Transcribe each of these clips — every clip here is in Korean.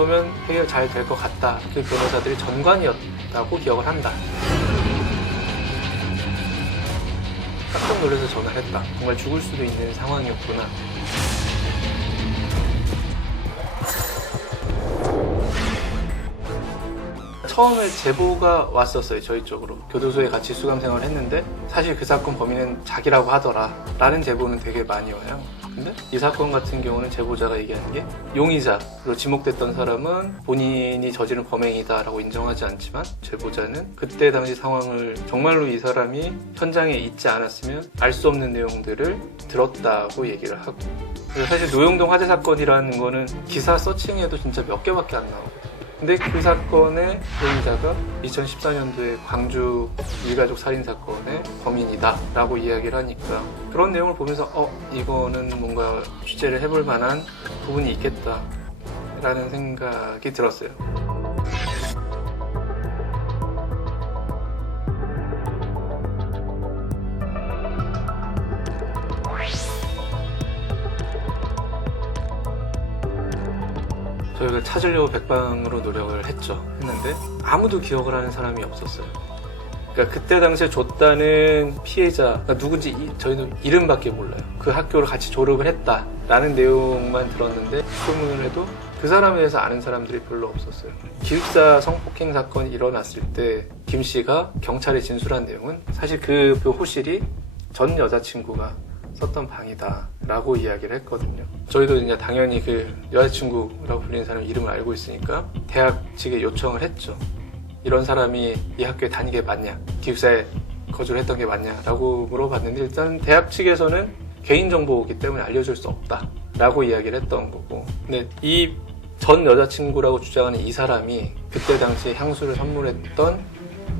정도면 해결 잘 될 것 같다. 그 변호사들이 전관이었다고 기억을 한다. 깜짝 놀라서 전화를 했다. 정말 죽을 수도 있는 상황이었구나. 처음에 제보가 왔었어요. 저희 쪽으로. 교도소에 같이 수감 생활을 했는데 사실 그 사건 범인은 자기라고 하더라 라는 제보는 되게 많이 와요. 근데 이 사건 같은 경우는 제보자가 얘기하는 게 용의자로 지목됐던 사람은 본인이 저지른 범행이다 라고 인정하지 않지만 제보자는 그때 당시 상황을 정말로 이 사람이 현장에 있지 않았으면 알 수 없는 내용들을 들었다고 얘기를 하고, 그래서 사실 노영동 화재 사건이라는 거는 기사 서칭해도 진짜 몇 개밖에 안 나오거든요. 근데 그 사건의 용의자가 2014년도에 광주 일가족 살인사건의 범인이다 라고 이야기를 하니까 그런 내용을 보면서 이거는 뭔가 취재를 해볼 만한 부분이 있겠다 라는 생각이 들었어요. 저희가 찾으려고 백방으로 노력을 했는데 아무도 기억을 하는 사람이 없었어요. 그러니까 그때 당시에 줬다는 피해자가 누군지 저희는 이름밖에 몰라요. 그 학교를 같이 졸업을 했다라는 내용만 들었는데 소문을 해도 그 사람에 대해서 아는 사람들이 별로 없었어요. 기숙사 성폭행 사건이 일어났을 때 김 씨가 경찰에 진술한 내용은 사실 그 호실이 전 여자친구가 썼던 방이다 라고 이야기를 했거든요. 저희도 이제 당연히 그 여자친구라고 불리는 사람 이름을 알고 있으니까 대학 측에 요청을 했죠. 이런 사람이 이 학교에 다니게 게 맞냐, 기숙사에 거주를 했던 게 맞냐 라고 물어봤는데 일단 대학 측에서는 개인정보이기 때문에 알려줄 수 없다 라고 이야기를 했던 거고, 근데 이 전 여자친구라고 주장하는 이 사람이 그때 당시에 향수를 선물했던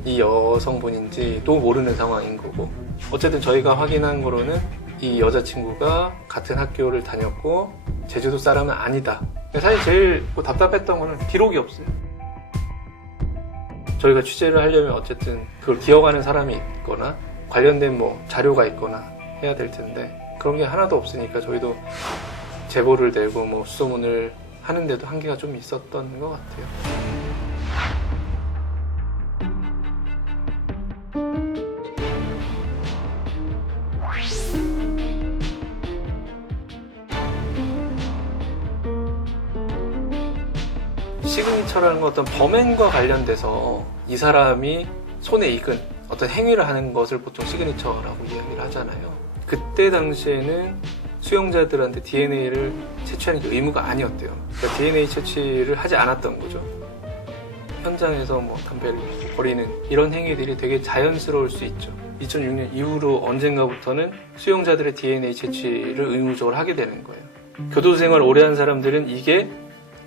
이 여성분인지도 모르는 상황인 거고, 어쨌든 저희가 확인한 거로는 이 여자친구가 같은 학교를 다녔고 제주도 사람은 아니다. 사실 제일 답답했던 거는 기록이 없어요. 저희가 취재를 하려면 어쨌든 그걸 기억하는 사람이 있거나 관련된 자료가 있거나 해야 될 텐데 그런 게 하나도 없으니까 저희도 제보를 내고 수소문을 하는데도 한계가 좀 있었던 것 같아요. 시그니처라는 건 어떤 범행과 관련돼서 이 사람이 손에 익은 어떤 행위를 하는 것을 보통 시그니처라고 이야기를 하잖아요. 그때 당시에는 수용자들한테 DNA를 채취하는 게 의무가 아니었대요. 그러니까 DNA 채취를 하지 않았던 거죠. 현장에서 담배를 버리는 이런 행위들이 되게 자연스러울 수 있죠. 2006년 이후로 언젠가부터는 수용자들의 DNA 채취를 의무적으로 하게 되는 거예요. 교도소 생활 오래 한 사람들은 이게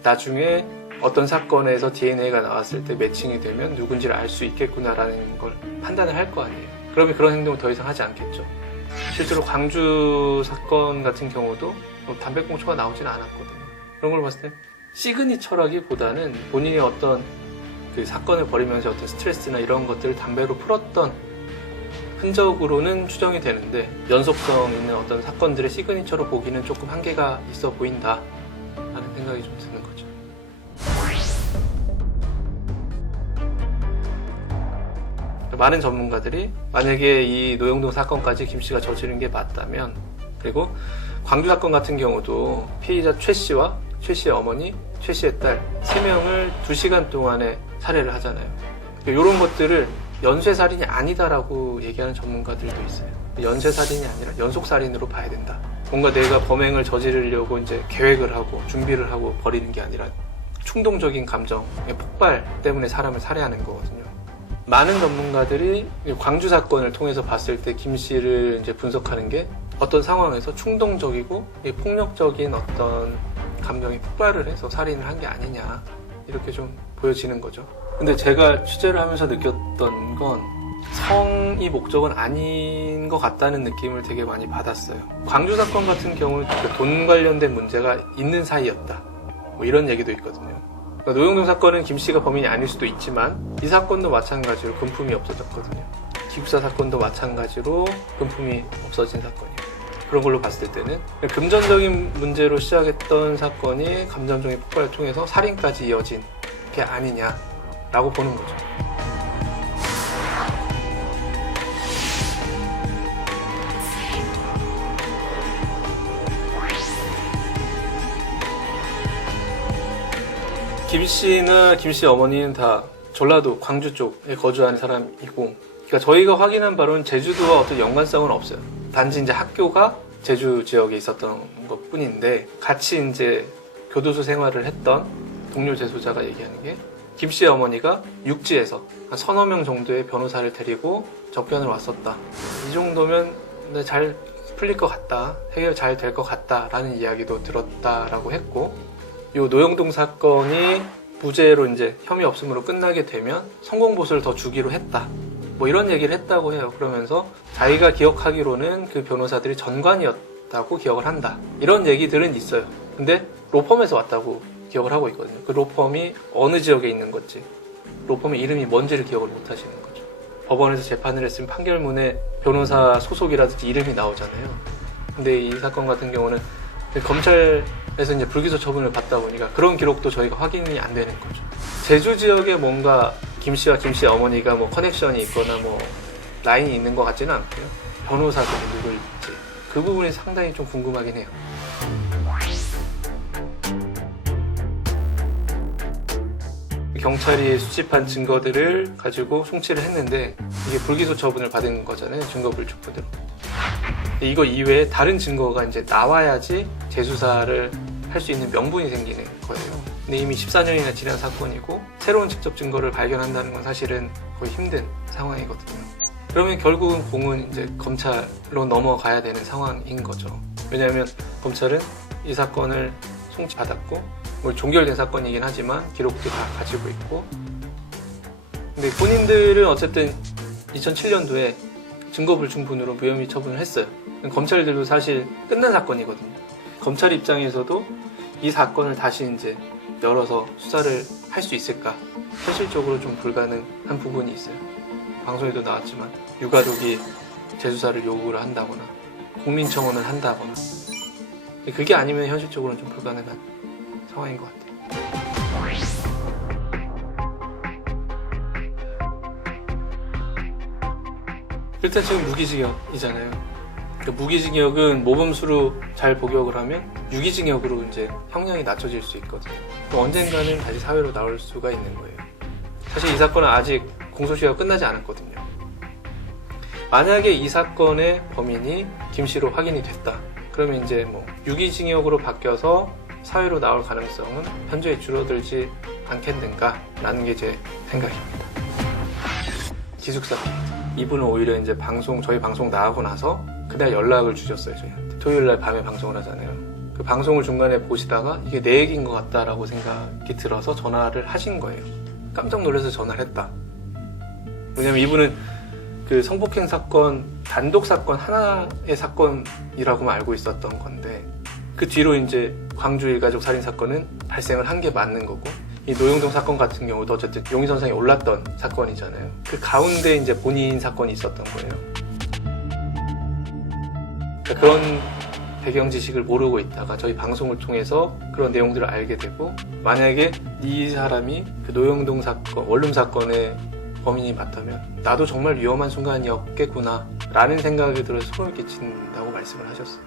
나중에 어떤 사건에서 DNA가 나왔을 때 매칭이 되면 누군지를 알 수 있겠구나라는 걸 판단을 할 거 아니에요. 그러면 그런 행동을 더 이상 하지 않겠죠. 실제로 광주 사건 같은 경우도 담배꽁초가 나오지는 않았거든요. 그런 걸 봤을 때 시그니처라기보다는 본인이 어떤 그 사건을 벌이면서 어떤 스트레스나 이런 것들을 담배로 풀었던 흔적으로는 추정이 되는데 연속성 있는 어떤 사건들의 시그니처로 보기는 조금 한계가 있어 보인다 라는 생각이 좀 드는 거죠. 많은 전문가들이 만약에 이 노영동 사건까지 김 씨가 저지른 게 맞다면, 그리고 광주 사건 같은 경우도 피해자 최 씨와 최 씨의 어머니, 최 씨의 딸 3명을 2시간 동안에 살해를 하잖아요. 이런 것들을 연쇄살인이 아니다라고 얘기하는 전문가들도 있어요. 연쇄살인이 아니라 연속살인으로 봐야 된다. 뭔가 내가 범행을 저지르려고 이제 계획을 하고 준비를 하고 벌이는 게 아니라 충동적인 감정의 폭발 때문에 사람을 살해하는 거거든요. 많은 전문가들이 광주 사건을 통해서 봤을 때 김 씨를 이제 분석하는 게 어떤 상황에서 충동적이고 폭력적인 어떤 감정이 폭발을 해서 살인을 한 게 아니냐 이렇게 좀 보여지는 거죠. 근데 제가 취재를 하면서 느꼈던 건 성이 목적은 아닌 것 같다는 느낌을 되게 많이 받았어요. 광주 사건 같은 경우는 돈 관련된 문제가 있는 사이였다 이런 얘기도 있거든요. 그러니까 노영동 사건은 김 씨가 범인이 아닐 수도 있지만 이 사건도 마찬가지로 금품이 없어졌거든요. 기숙사 사건도 마찬가지로 금품이 없어진 사건이에요. 그런 걸로 봤을 때는 금전적인 문제로 시작했던 사건이 감정적인 폭발을 통해서 살인까지 이어진 게 아니냐라고 보는 거죠. 김 씨나 김 씨 어머니는 다 전라도 광주 쪽에 거주하는 사람이고, 그러니까 저희가 확인한 바로는 제주도와 어떤 연관성은 없어요. 단지 이제 학교가 제주 지역에 있었던 것 뿐인데, 같이 이제 교도소 생활을 했던 동료 재소자가 얘기하는 게, 김 씨의 어머니가 육지에서 한 서너 명 정도의 변호사를 데리고 접견을 왔었다. 이 정도면 잘 풀릴 것 같다, 해결 잘 될 것 같다라는 이야기도 들었다라고 했고, 요 노영동 사건이 무죄로 이제 혐의 없음으로 끝나게 되면 성공보수를 더 주기로 했다. 뭐 이런 얘기를 했다고 해요. 그러면서 자기가 기억하기로는 그 변호사들이 전관이었다고 기억을 한다. 이런 얘기들은 있어요. 근데 로펌에서 왔다고 기억을 하고 있거든요. 그 로펌이 어느 지역에 있는 건지, 로펌의 이름이 뭔지를 기억을 못 하시는 거죠. 법원에서 재판을 했으면 판결문에 변호사 소속이라든지 이름이 나오잖아요. 근데 이 사건 같은 경우는 검찰에서 이제 불기소 처분을 받다 보니까 그런 기록도 저희가 확인이 안 되는 거죠. 제주 지역에 뭔가 김 씨와 김 씨의 어머니가 뭐 커넥션이 있거나 뭐 라인이 있는 것 같지는 않고요. 변호사가 누구일지 그 부분이 상당히 좀 궁금하긴 해요. 경찰이 수집한 증거들을 가지고 송치를 했는데 이게 불기소 처분을 받은 거잖아요. 증거 불충분으로. 이거 이외에 다른 증거가 이제 나와야지 재수사를 할 수 있는 명분이 생기는 거예요. 근데 이미 14년이나 지난 사건이고 새로운 직접 증거를 발견한다는 건 사실은 거의 힘든 상황이거든요. 그러면 결국은 공은 이제 검찰로 넘어가야 되는 상황인 거죠. 왜냐하면 검찰은 이 사건을 송치받았고 뭐 종결된 사건이긴 하지만 기록도 다 가지고 있고, 근데 본인들은 어쨌든 2007년도에 증거불충분으로 무혐의 처분을 했어요. 검찰들도 사실 끝난 사건이거든요. 검찰 입장에서도 이 사건을 다시 이제 열어서 수사를 할 수 있을까? 현실적으로 좀 불가능한 부분이 있어요. 방송에도 나왔지만 유가족이 재수사를 요구를 한다거나 국민청원을 한다거나, 그게 아니면 현실적으로는 좀 불가능한 상황인 것 같아요. 일단 지금 무기징역이잖아요. 그 무기징역은 모범수로 잘 복역을 하면 유기징역으로 이제 형량이 낮춰질 수 있거든요. 언젠가는 다시 사회로 나올 수가 있는 거예요. 사실 이 사건은 아직 공소시효가 끝나지 않았거든요. 만약에 이 사건의 범인이 김 씨로 확인이 됐다. 그러면 이제 뭐 유기징역으로 바뀌어서 사회로 나올 가능성은 현저히 줄어들지 않겠는가라는 게 제 생각입니다. 기숙사 이분은 오히려 이제 저희 방송 나가고 나서 그날 연락을 주셨어요, 저희한테. 토요일날 밤에 방송을 하잖아요. 그 방송을 중간에 보시다가 이게 내 얘기인 것 같다라고 생각이 들어서 전화를 하신 거예요. 깜짝 놀라서 전화를 했다. 왜냐면 이분은 그 성폭행 사건, 단독 사건 하나의 사건이라고만 알고 있었던 건데, 그 뒤로 이제 광주 일가족 살인 사건은 발생을 한 게 맞는 거고, 이 노영동 사건 같은 경우도 어쨌든 용의선상에 올랐던 사건이잖아요. 그 가운데 이제 본인 사건이 있었던 거예요. 그러니까 그런 배경 지식을 모르고 있다가 저희 방송을 통해서 그런 내용들을 알게 되고, 만약에 이 사람이 그 노영동 사건, 원룸 사건의 범인이 맞다면 나도 정말 위험한 순간이었겠구나 라는 생각이 들어서 소름을 끼친다고 말씀을 하셨어요.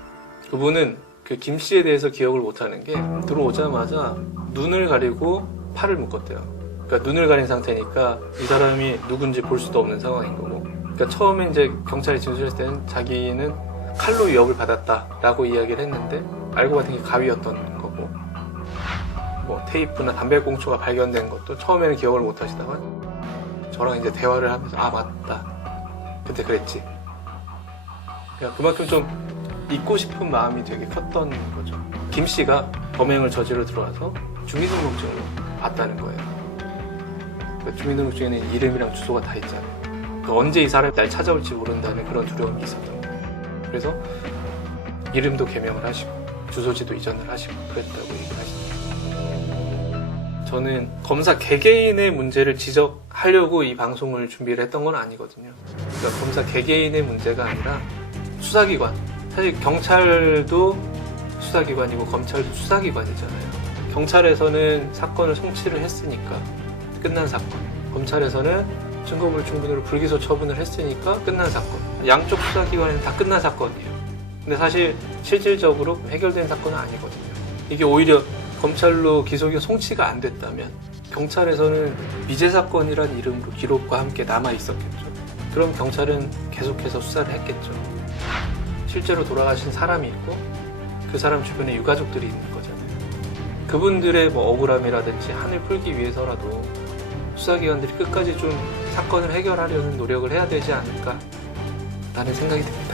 그분은 그 김 씨에 대해서 기억을 못하는 게, 들어오자마자 눈을 가리고 팔을 묶었대요. 그러니까 눈을 가린 상태니까 이 사람이 누군지 볼 수도 없는 상황인 거고, 그러니까 처음에 이제 경찰이 진술했을 때는 자기는 칼로 위협을 받았다라고 이야기를 했는데, 알고 봤더니 가위였던 거고, 뭐 테이프나 담배꽁초가 발견된 것도 처음에는 기억을 못 하시다가 저랑 이제 대화를 하면서 아 맞다, 그때 그랬지. 그러니까 그만큼 좀 잊고 싶은 마음이 되게 컸던 거죠. 김 씨가 범행을 저지러 들어와서 주민등록증을 봤다는 거예요. 그러니까 주민등록증에는 이름이랑 주소가 다 있잖아요. 그러니까 언제 이 사람이 날 찾아올지 모른다는 그런 두려움이 있었던 거예요. 그래서 이름도 개명을 하시고 주소지도 이전을 하시고 그랬다고 얘기를 하시더라고요. 저는 검사 개개인의 문제를 지적하려고 이 방송을 준비를 했던 건 아니거든요. 그러니까 검사 개개인의 문제가 아니라 수사기관 사실 경찰도 수사기관이고 검찰도 수사기관이잖아요. 경찰에서는 사건을 송치를 했으니까 끝난 사건, 검찰에서는 증거물 충분으로 불기소 처분을 했으니까 끝난 사건. 양쪽 수사기관에는 다 끝난 사건이에요. 근데 사실 실질적으로 해결된 사건은 아니거든요. 이게 오히려 검찰로 기소가 송치가 안 됐다면 경찰에서는 미제 사건이란 이름으로 기록과 함께 남아 있었겠죠. 그럼 경찰은 계속해서 수사를 했겠죠. 실제로 돌아가신 사람이 있고 그 사람 주변에 유가족들이 있는 거잖아요. 그분들의 뭐 억울함이라든지 한을 풀기 위해서라도 수사기관들이 끝까지 좀 사건을 해결하려는 노력을 해야 되지 않을까 라는 생각이 듭니다.